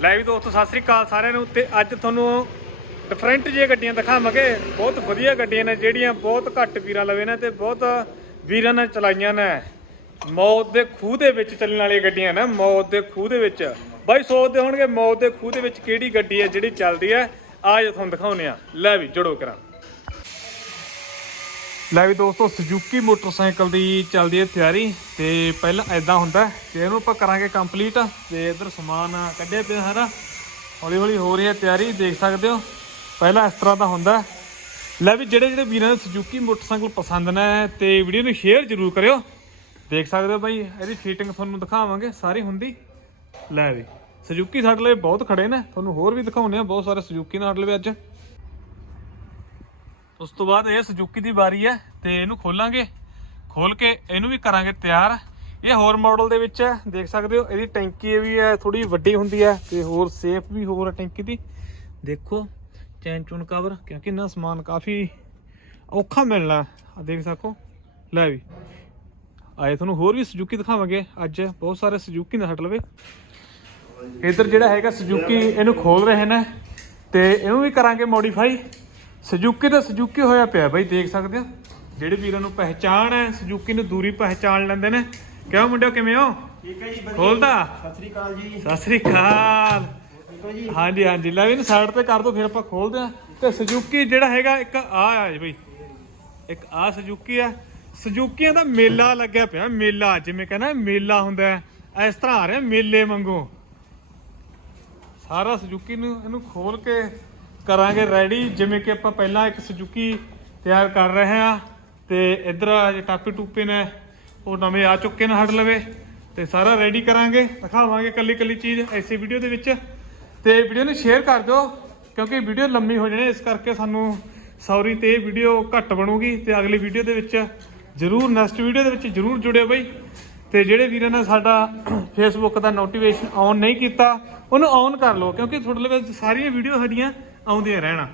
ਲੈ ਵੀ ਦੋਸਤੋ, ਸਤਿ ਸ੍ਰੀ ਅਕਾਲ ਸਾਰਿਆਂ ਨੂੰ ਤੇ ਅੱਜ ਤੁਹਾਨੂੰ ਡਿਫਰੈਂਟ ਜਿਹੀਆਂ ਗੱਡੀਆਂ ਦਿਖਾਵਾਂਗੇ। ਬਹੁਤ ਵਧੀਆ ਗੱਡੀਆਂ ਨੇ, ਜਿਹੜੀਆਂ ਬਹੁਤ ਘੱਟ ਵੀਰਾਂ ਲਵੇ ਨੇ ਤੇ ਬਹੁਤ ਵੀਰਾਂ ਨੇ ਚਲਾਈਆਂ ਨੇ। ਮੌਤ ਦੇ ਖੂਹ ਦੇ ਵਿੱਚ ਚੱਲਣ ਵਾਲੀਆਂ ਗੱਡੀਆਂ ਨੇ, ਮੌਤ ਦੇ ਖੂਹ ਦੇ ਵਿੱਚ। ਬਾਈ, ਸੋਚਦੇ ਹੋਣਗੇ ਮੌਤ ਦੇ ਖੂਹ ਦੇ ਵਿੱਚ ਕਿਹੜੀ ਗੱਡੀ ਹੈ, ਜਿਹੜੀ ਚੱਲਦੀ ਹੈ? ਆਜ ਤੁਹਾਨੂੰ ਦਿਖਾਉਨੇ ਆ ਲੈ ਵੀ ਜੁੜੋ ਕਰਾਂ। ਲੈ ਵੀ ਦੋਸਤੋ ਸੁਜ਼ੂਕੀ ਮੋਟਰਸਾਈਕਲ ਦੀ ਚੱਲਦੀ ਹੈ ਤਿਆਰੀ ਤੇ ਪਹਿਲਾਂ ਐਦਾਂ ਹੁੰਦਾ ਤੇ ਇਹਨੂੰ ਆਪਾਂ ਕਰਾਂਗੇ ਕੰਪਲੀਟ ਤੇ ਇਧਰ ਸਮਾਨ ਕੱਢਿਆ ਪਿਆ ਸਾਰਾ। ਹੌਲੀ ਹੌਲੀ ਹੋ ਰਹੀ ਹੈ ਤਿਆਰੀ, ਦੇਖ ਸਕਦੇ ਹੋ। ਪਹਿਲਾਂ ਇਸ ਤਰ੍ਹਾਂ ਦਾ ਹੁੰਦਾ ਲੈ ਵੀ ਜਿਹੜੇ ਜਿਹੜੇ ਵੀਰਾਂ ਨੂੰ ਸੁਜ਼ੂਕੀ ਮੋਟਰਸਾਈਕਲ ਪਸੰਦ ਨੇ ਤੇ ਵੀਡੀਓ ਨੂੰ ਸ਼ੇਅਰ ਜ਼ਰੂਰ ਕਰਿਓ। ਦੇਖ ਸਕਦੇ ਹੋ ਬਾਈ, ਇਹਦੀ ਫੀਟਿੰਗ ਤੁਹਾਨੂੰ ਦਿਖਾਵਾਂਗੇ, ਸਾਰੀ ਹੁੰਦੀ। ਲੈ ਵੀ ਸੁਜ਼ੂਕੀ ਸਾਡੇ ਲਈ ਬਹੁਤ ਖੜੇ ਨੇ, ਤੁਹਾਨੂੰ ਹੋਰ ਵੀ ਦਿਖਾਉਣੇ ਆ ਬਹੁਤ ਸਾਰੇ ਸੁਜ਼ੂਕੀ ਨਾਲ ਸਾਡੇ ਅੱਜ। ਉਸ ਤੋਂ ਬਾਅਦ ਇਹ ਸੁਜ਼ੂਕੀ ਦੀ ਵਾਰੀ ਹੈ ਤੇ ਇਹਨੂੰ ਖੋਲਾਂਗੇ। ਖੋਲ ਕੇ ਇਹਨੂੰ ਵੀ ਕਰਾਂਗੇ ਤਿਆਰ। ਇਹ ਹੋਰ ਮਾਡਲ ਦੇ ਵਿੱਚ ਹੈ, ਦੇਖ ਸਕਦੇ ਹੋ, ਇਹਦੀ ਟੈਂਕੀ ਵੀ ਹੈ ਥੋੜੀ ਵੱਡੀ ਹੁੰਦੀ ਹੈ ਤੇ ਹੋਰ ਸੇਫ ਵੀ ਹੋਰ ਹੈ ਟੈਂਕੀ ਦੀ। ਦੇਖੋ ਚੈਨ ਚੁਨ ਕਵਰ ਕਿਉਂਕਿ ਇਹਨਾਂ ਸਮਾਨ ਕਾਫੀ ਔਖਾ ਮਿਲਣਾ ਆ ਦੇਖ ਸਕੋ, ਲੈ ਵੀ। ਆਏ ਤੁਹਾਨੂੰ ਹੋਰ ਵੀ ਸੁਜ਼ੂਕੀ ਦਿਖਾਵਾਂਗੇ। ਅੱਜ ਬਹੁਤ ਸਾਰੇ ਸੁਜ਼ੂਕੀ ਨੇ ਸਾਡੇ ਲਵੇ। ਇਧਰ ਜਿਹੜਾ ਹੈਗਾ ਸੁਜ਼ੂਕੀ ਇਹਨੂੰ ਖੋਲ ਰਹੇ ਨੇ ਤੇ ਇਹਨੂੰ ਵੀ ਕਰਾਂਗੇ ਮੋਡੀਫਾਈ ਸੁਜ਼ੂਕੀ ਦਾ ਸੁਜ਼ੂਕੀ ਹੋਇਆ ਪਿਆ ਬਾਈ ਦੇਖ ਸਕਦੇ ਹੋ। ਜਿਹੜੇ ਵੀਰਾਂ ਨੂੰ ਪਹਿਚਾਣ ਹੈ ਸੁਜ਼ੂਕੀ ਨੂੰ ਦੂਰੀ ਪਹਿਚਾਣ ਲੈਂਦੇ ਨੇ। ਕਿਉਂ ਮੁੰਡਿਓ ਕਿਵੇਂ ਹੋ? ਠੀਕ ਹੈ ਜੀ ਵਧੀਆ। ਖੋਲਦਾ? ਸਤਿ ਸ੍ਰੀ ਅਕਾਲ ਜੀ। ਸਤਿ ਸ੍ਰੀ ਅਕਾਲ। ਠੀਕ ਹੋ ਜੀ? ਹਾਂਜੀ ਹਾਂਜੀ। ਲੈ ਵੀ ਇਹਨੂੰ ਸਾਈਡ ਤੇ ਕਰ ਦੋ ਫਿਰ ਆਪਾਂ ਖੋਲਦੇ ਆ ਤੇ ਸੁਜ਼ੂਕੀ ਜਿਹੜਾ ਹੈਗਾ ਇੱਕ ਆ ਆ ਜੀ ਬਈ। ਇੱਕ ਆ ਸੁਜ਼ੂਕੀ ਆ। ਸੁਜ਼ੂਕੀਆਂ ਦਾ ਮੇਲਾ ਲੱਗਿਆ ਪਿਆ ਮੇਲਾ। ਜਿਵੇਂ ਕਹਿੰਦਾ ਮੇਲਾ ਹੁੰਦਾ ਇਸ ਤਰ੍ਹਾਂ ਆ ਰਿਹਾ ਮੇਲੇ ਵਾਂਗੂ। ਸਾਰਾ ਸੁਜ਼ੂਕੀ ਨੂੰ ਇਹਨੂੰ ਖੋਲ ਕੇ ਕਰਾਂਗੇ ਰੈਡੀ ਜਿਵੇਂ ਕਿ ਆਪਾਂ ਪਹਿਲਾਂ ਇੱਕ ਸੁਜ਼ੂਕੀ ਤਿਆਰ ਕਰ ਰਹੇ ਹਾਂ ਤੇ ਇਧਰ ਜੇ ਟਾਪੇ ਟੂਪੇ ਨੇ, ਉਹ ਨਵੇਂ ਆ ਚੁੱਕੇ ਨੇ ਹਟ ਲਵੇ ਤੇ ਸਾਰਾ ਰੈਡੀ ਕਰਾਂਗੇ, ਦਿਖਾਵਾਂਗੇ ਕੱਲੀ ਕੱਲੀ ਚੀਜ਼ ਐਸੀ ਵੀਡੀਓ ਦੇ ਵਿੱਚ। ਤੇ ਵੀਡੀਓ ਨੂੰ ਸ਼ੇਅਰ ਕਰ ਦਿਓ, ਕਿਉਂਕਿ ਵੀਡੀਓ ਲੰਮੀ ਹੋ ਜਾਣੀ ਇਸ ਕਰਕੇ ਸਾਨੂੰ ਸੌਰੀ ਤੇ ਇਹ ਵੀਡੀਓ ਘੱਟ ਬਣੂਗੀ ਤੇ ਅਗਲੀ ਵੀਡੀਓ ਦੇ ਵਿੱਚ ਜਰੂਰ ਨੈਕਸਟ ਵੀਡੀਓ ਦੇ ਵਿੱਚ ਜਰੂਰ ਜੁੜਿਓ ਬਈ। ਤੇ ਜਿਹੜੇ ਵੀਰਾਂ ਨੇ ਸਾਡਾ ਫੇਸਬੁੱਕ ਦਾ ਨੋਟੀਫਿਕੇਸ਼ਨ ਆਨ ਨਹੀਂ ਕੀਤਾ, ਉਹਨੂੰ ਆਨ ਕਰ ਲਓ, ਕਿਉਂਕਿ ਤੁਹਾਡੇ ਲਈ ਸਾਰੀਆਂ ਵੀਡੀਓ ਸਾਡੀਆਂ ਆਉਂਦੀਆਂ ਰਹਿਣਾ।